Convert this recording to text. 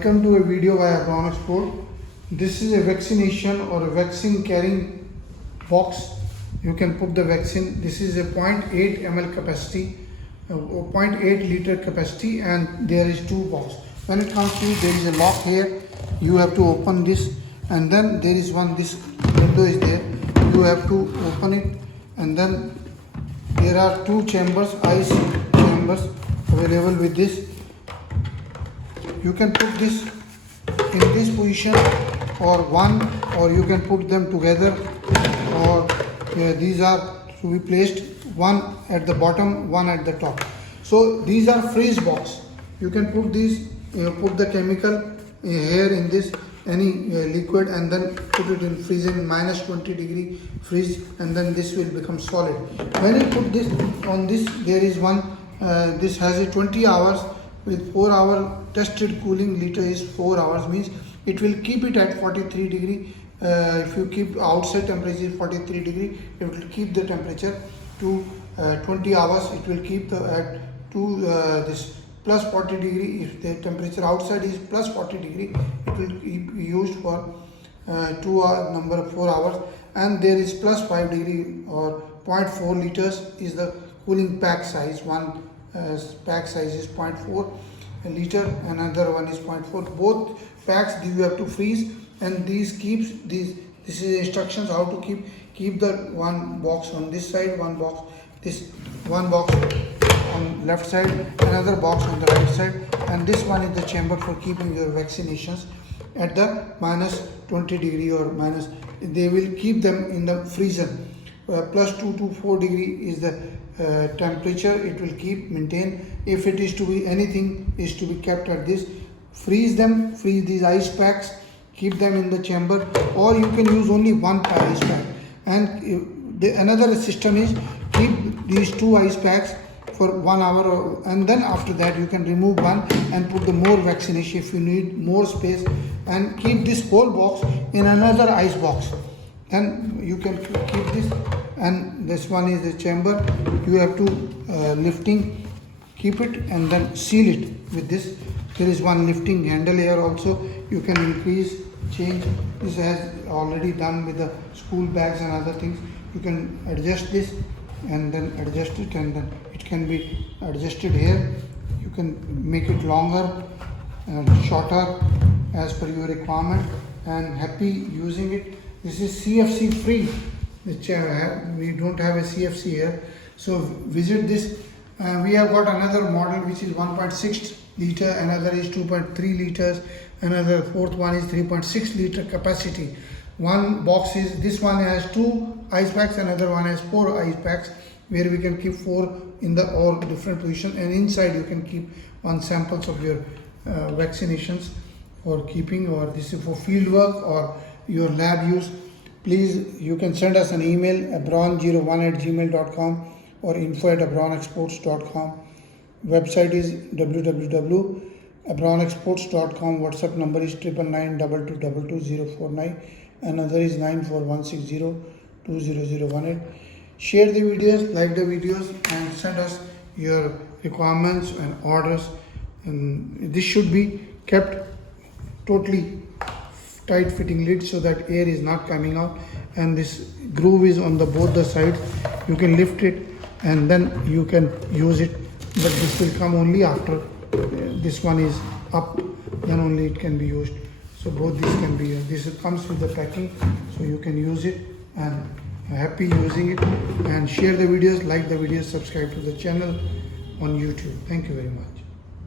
Welcome to a video by Abron Export. This is a vaccination or a vaccine carrying box. You can put the vaccine. This is a 0.8 ml capacity, 0.8 liter capacity, and there is two box. When it comes to it, there is a lock here. You have to open this, and then there is one, this window is there. You have to open it, and then there are two chambers, ice chambers available with this. You can put this in this position or one, or you can put them together, or these are to be placed one at the bottom, one at the top. So these are freeze box. You can put these, put the chemical here in this, any liquid, and then put it in freeze in -20° freeze, and then this will become solid. When you put this on this, there is one, this has a 20 hours with 4 hour tested cooling. Liter is 4 hours, means it will keep it at 43°. If you keep outside temperature 43°, it will keep the temperature to 20 hours. It will keep at this plus 40°. If the temperature outside is plus 40°, it will be used for 4 hours. And there is plus 5° or 0.4 liters is the cooling pack size. One pack size is 0.4 liter, another one is 0.4. Both packs you have to freeze, and these keeps these. This is instructions how to keep the one box on this side, one box, this one box on left side, another box on the right side, and this one is the chamber for keeping your vaccinations at the -20° or minus. They will keep them in the freezer. Plus 2 to 4° is the temperature it will keep maintain. If it is to be anything is to be kept at this, freeze them, freeze these ice packs, keep them in the chamber, or you can use only one ice pack. And another system is keep these two ice packs for 1 hour, and then after that you can remove one and put the more vaccination if you need more space, and keep this whole box in another ice box. Then you can keep this, and this one is the chamber. You have to lifting, keep it, and then seal it with this. There is one lifting handle here also. You can increase, change. This has already done with the school bags and other things. You can adjust this and then adjust it, and then it can be adjusted here. You can make it longer and shorter as per your requirement, and happy using it. This is CFC free, which we don't have a CFC here. So visit this. We have got another model which is 1.6 liter, another is 2.3 liters, another fourth one is 3.6 liter capacity. One box is, this one has 2 ice packs, another one has 4 ice packs, where we can keep 4 in the all different position, and inside you can keep one samples of your vaccinations for keeping, or this is for field work or your lab use. Please, you can send us an email, abron01@gmail.com or info@abronexports.com. Website is www.abronexports.com. WhatsApp number is 99922222049. Another is 94160200018. Share the videos, like the videos, and send us your requirements and orders. And this should be kept totally tight fitting lid so that air is not coming out, and this groove is on the both the sides. You can lift it and then you can use it, but this will come only after this one is up, then only it can be used. So both these can be used. This comes with the packing, so you can use it, and happy using it. And share the videos, like the videos, subscribe to the channel on YouTube. Thank you very much.